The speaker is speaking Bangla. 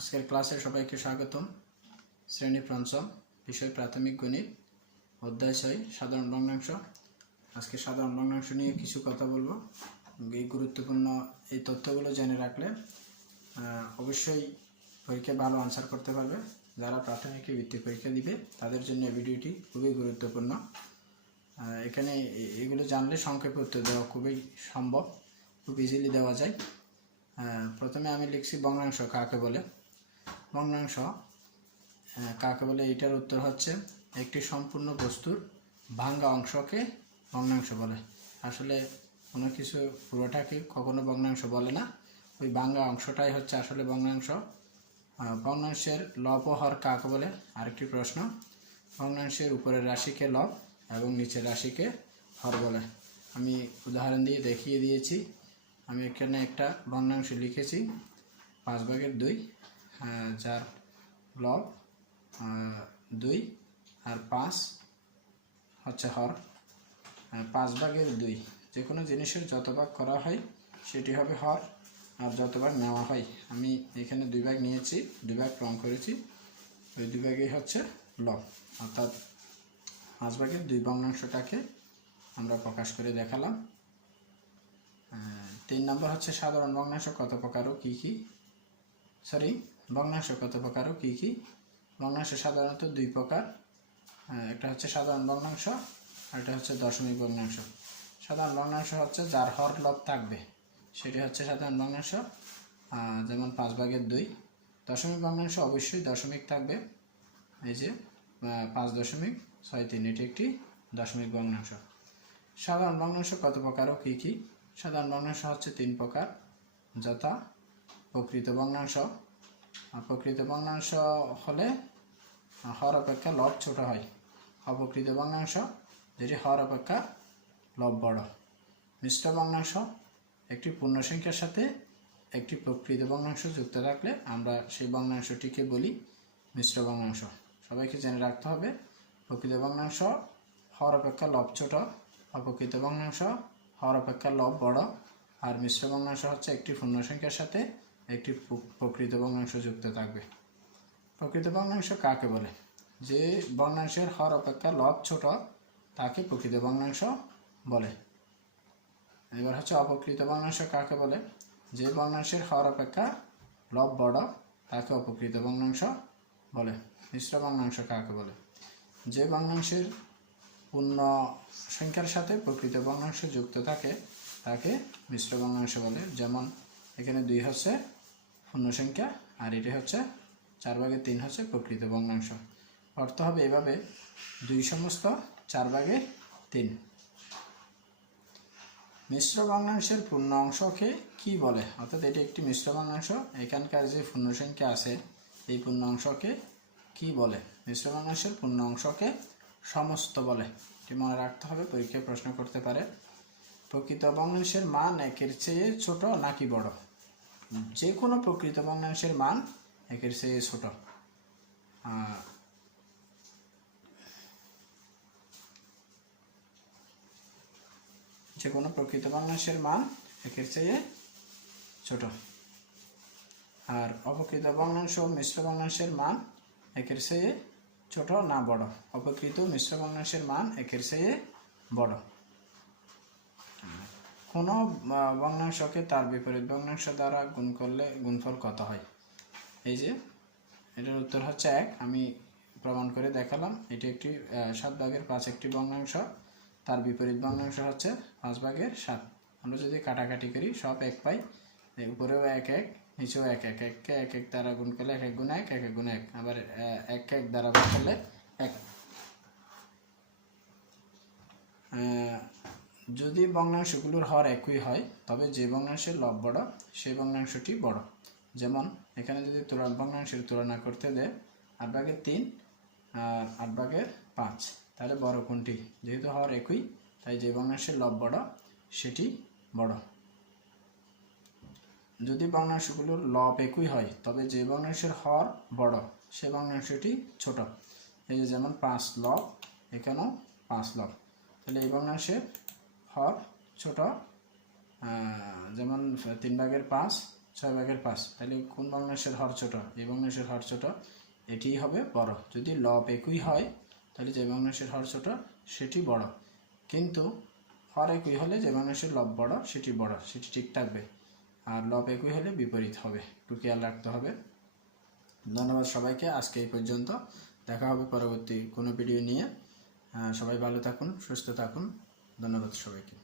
আজকের ক্লাসে সবাইকে স্বাগতম। শ্রেণি পঞ্চম, বিষয় প্রাথমিক গণিত, অধ্যায় ছয়, সাধারণ ভগ্নাংশ। আজকে সাধারণ ভগ্নাংশ নিয়ে কিছু কথা বলব। এই গুরুত্বপূর্ণ এই তথ্যগুলো জেনে রাখলে অবশ্যই পরীক্ষায় ভালো আনসার করতে পারবে। যারা প্রাথমিকে ভিত্তিক পরীক্ষা দিবে, তাদের জন্য ভিডিওটি খুবই গুরুত্বপূর্ণ। এখানে এগুলো জানলে সংক্ষেপে উত্তর দেওয়া খুবই সম্ভব, খুব ইজিলি দেওয়া যায়। প্রথমে আমি লিখছি ভগ্নাংশ কাকে বলে? ভগ্নাংশ কাকে বলে এটার উত্তর হচ্ছে একটি সম্পূর্ণ বস্তুর ভাঙ্গা অংশকে ভগ্নাংশ বলে। আসলে কোনো কিছু পুরোটাকে কখনো ভগ্নাংশ বলে না। ওই ভাঙ্গা অংশটাই হচ্ছে আসলে ভগ্নাংশ। ভগ্নাংশের লব হর কাকে বলে? আরেকটি প্রশ্ন। ভগ্নাংশের উপরের রাশিকে লব এবং নিচের রাশিকে হর বলে। আমি উদাহরণ দিয়ে দেখিয়ে দিয়েছি। আমি এখানে একটা ভগ্নাংশ লিখেছি, পাঁচ ভাগের দুই। যার লব দুই আর পাঁচ হচ্ছে হর। পাঁচ ভাগের দুই। যে কোনো জিনিসের যত ভাগ করা হয়, সেটি হবে হর, আর যত ভাগ নেওয়া হয়। আমি এখানে দুই ভাগ নিয়েছি, দুই ভাগ রং করেছি। ওই দুই ভাগই হচ্ছে লব। অর্থাৎ পাঁচ ভাগের দুই ভগ্নাংশটাকে আমরা প্রকাশ করে দেখালাম। তিন নম্বর হচ্ছে সাধারণ ভগ্নাংশ কত প্রকার ও কী কী? সরি ভগ্নাংশ কত প্রকার ও কী কী? ভগ্নাংশ সাধারণত দুই প্রকার। একটা হচ্ছে সাধারণ ভগ্নাংশ, আর একটা হচ্ছে দশমিক ভগ্নাংশ। সাধারণ ভগ্নাংশ হচ্ছে যার হর লব থাকবে, সেটি হচ্ছে সাধারণ ভগ্নাংশ যেমন পাঁচ ভাগের দুই। দশমিক ভগ্নাংশ অবশ্যই দশমিক থাকবে, এই যে পাঁচ দশমিক ছয় তিন, এটি একটি দশমিক ভগ্নাংশ। সাধারণ ভগ্নাংশ কত প্রকার ও কী কী? সাধারণ ভগ্নাংশ হচ্ছে তিন প্রকার, যথা প্রকৃত আর প্রকৃত ভগ্নাংশ হলে হর অপেক্ষা লব ছোট হয়। অপ্রকৃত ভগ্নাংশ যেটি হর অপেক্ষা লব বড়। মিশ্র ভগ্নাংশ একটি পূর্ণ সংখ্যার সাথে একটি প্রকৃত ভগ্নাংশ যুক্ত থাকলে আমরা সেই ভগ্নাংশটিকে বলি মিশ্র ভগ্নাংশ সবাইকে জেনে রাখতে হবে, প্রকৃত ভগ্নাংশ হর অপেক্ষা লব ছোট, অপ্রকৃত ভগ্নাংশ হর অপেক্ষা লব বড়, আর মিশ্র ভগ্নাংশ হচ্ছে একটি পূর্ণ সংখ্যার সাথে একটি প্রকৃত ভগ্নাংশ যুক্ত থাকবে। প্রকৃত ভগ্নাংশ কাকে বলে? যে ভগ্নাংশের হর অপেক্ষা লব ছোট, তাকে প্রকৃত ভগ্নাংশ বলে। এবার হচ্ছে অপকৃত ভগ্নাংশ কাকে বলে? যে ভগ্নাংশের হর অপেক্ষা লব বড়, তাকে অপকৃত ভগ্নাংশ বলে। মিশ্র ভগ্নাংশ কাকে বলে? যে ভগ্নাংশের পূর্ণ সংখ্যার সাথে প্রকৃত ভগ্নাংশ যুক্ত থাকে, তাকে মিশ্র ভগ্নাংশ বলে। যেমন এখানে দুই হচ্ছে পূর্ণ সংখ্যা, আর এটি হচ্ছে চার ভাগে তিন হচ্ছে প্রকৃত ভগ্নাংশ। অর্থ হবে এভাবে দুই সমস্ত চার ভাগে তিন। মিশ্র ভগ্নাংশের পূর্ণ অংশকে কি বলে? অর্থাৎ এটি একটি মিশ্র ভগ্নাংশ। এখানকার যে পূর্ণ সংখ্যা আছে, এই পূর্ণ অংশকে কি বলে? মিশ্র ভগ্নাংশের পূর্ণ অংশকে সমস্ত বলে। এটি মনে রাখতে হবে, পরীক্ষায় প্রশ্ন করতে পারে। প্রকৃত ভগ্নাংশের মান একের চেয়ে ছোট নাকি বড়? যে কোনো প্রকৃত ভগ্নাংশের মান একের চেয়ে ছোট। যে কোনো প্রকৃত ভগ্নাংশের মান একের চেয়ে ছোট। আর অপকৃত ভগ্নাংশ মিশ্র ভগ্নাংশের মান একের চেয়ে ছোট না বড়। অপকৃত মিশ্র ভগ্নাংশের মান একের চেয়ে বড়। কোনো ভগ্নাংশকে তার বিপরীত ভগ্নাংশ দ্বারা গুণ করলে গুণফল কত হয়? এই যে, এটার উত্তর হচ্ছে এক। আমি প্রমাণ করে দেখালাম, এটি একটি সাত ভাগের পাঁচ একটি ভগ্নাংশ তার বিপরীত ভগ্নাংশ হচ্ছে পাঁচ ভাগের সাত। আমরা যদি কাটাকাটি করি, সব এক পাই উপরেও এক এক, নিচেও এক এক। এককে এক এক দ্বারা গুণ করলে এক এক গুণ এক এক এক গুণ এক। আবার এক এক দ্বারা গুণ করলে এক। যদি ভগ্নাংশগুলোর হর একই হয়, তবে যে ভগ্নাংশের লব বড়, সেই ভগ্নাংশটি বড়। যেমন, এখানে যদি তুলনা ভগ্নাংশের তুলনা করতে দেয় আট ভাগের তিন আর আট ভাগের পাঁচ, তাহলে বড় কোনটি? যেহেতু হর একই, তাই যে ভগ্নাংশের লব বড়, সেটি বড়। যদি ভগ্নাংশগুলোর লব একই হয়, তবে যে ভগ্নাংশের হর বড়, সে ভগ্নাংশটি ছোট। এই যে যেমন পাঁচ লব, এখানেও পাঁচ লব। তাহলে এই ভগ্নাংশের হর, ছোট যেমন তিন ভাগের পাঁচ, ছয় ভাগের পাঁচ। তাহলে কোন ভগ্নাংশের হর ছোট? এই ভগ্নাংশের হর ছোট, এটিই হবে বড়। যদি লব একই হয়, তাহলে যে ভগ্নাংশের হর ছোট, সেটি বড়। কিন্তু হর একই হলে যে ভগ্নাংশের লব বড়, সেটি বড়, সেটি ঠিক থাকবে। আর লব একই হলে বিপরীত হবে। একটু খেয়াল রাখতে হবে। ধন্যবাদ সবাইকে। আজকে এই পর্যন্ত। দেখা হবে পরবর্তী কোনো ভিডিও নিয়ে। সবাই ভালো থাকুন, সুস্থ থাকুন। ধন্যবাদ সবাইকে।